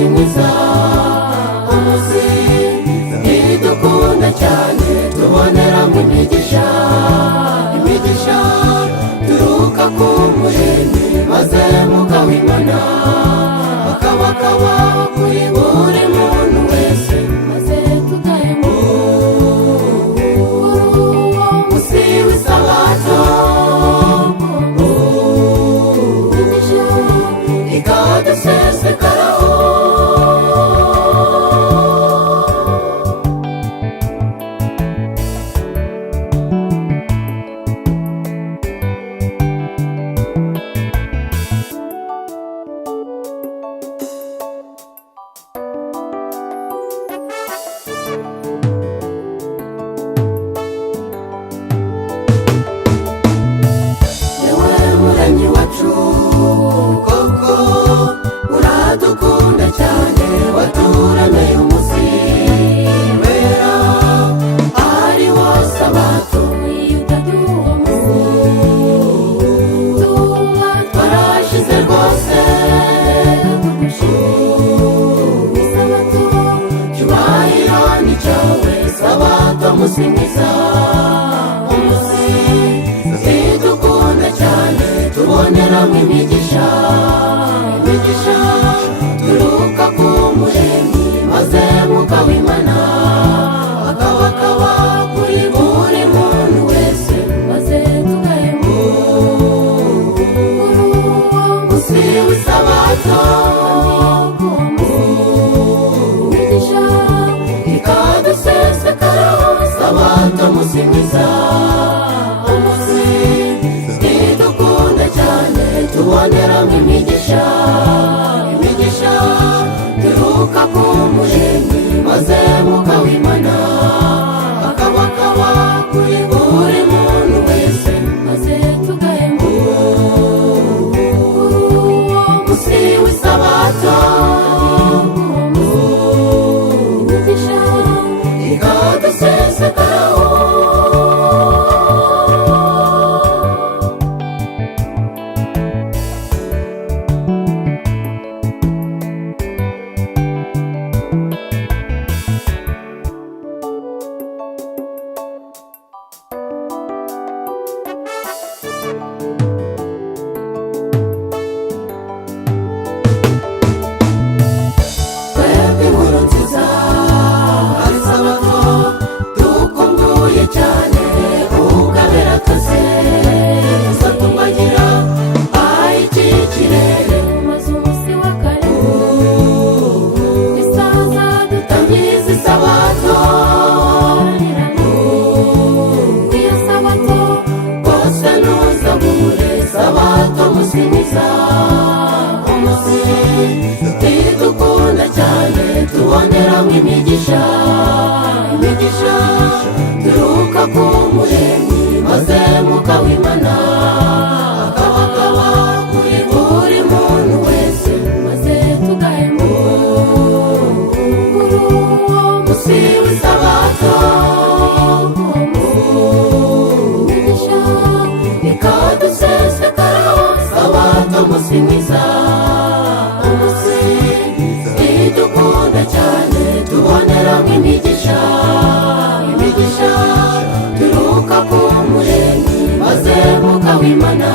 umunsi mwiza, umunsi idukunda cyane, tuboneramo imigisha, imigisha turuka ku Muremyi, maze Mwuka w'Imana akabakaba kuri buri muntu wese, maze tugahemo uwo munsi w'isabato, imigisha ikadusesekaraho. Koko uradukunda cyane, waturemeye umunsi wera ari wo sabato, tuba twarashize rwose, cyubahiro ni cyawe sabato, umunsi mwiza, umunsi idukunda cyane, tuboneramo imigisha, imigisha turuka ku Muremyi, maze Mwuka w'Imana akabakaba kuri buri muntu wese, maze tugahemo uwo munsi w'isabato, imigisha ikadusesekaraho. Sabato umunsi mwiza, umunsi idukunda cyane, tuboneramo imigisha, imigisha turuka ku Muremyi, maze Mwuka w'Imana akabakaba kuri buri muntu wese, maze tugahemo uwo munsi w'isabato, imigisha ikadusesekaraho. Twebwe inkuru nziza ari sabato, dukumbuye cyane ukabera twese, tuzatumbagira iki kirere, maze umunsi wa kare isaza dutangiza isabato, iyo sabato rwose ntuzabure, sabato umunsi mwiza, umunsi idukunda cyane, tuboneramo imigisha, imigisha turuka ku Muremyi, maze Mwuka w'Imana akabakaba kuri buri muntu wese, maze tugahemo uwo munsi w'isabato, imigisha ikadusesekaraho. Sabato umunsi mwiza, umunsi idukunda cyane, tuboneramo imigisha, imigisha turuka ku Muremyi, maze Mwuka w'Imana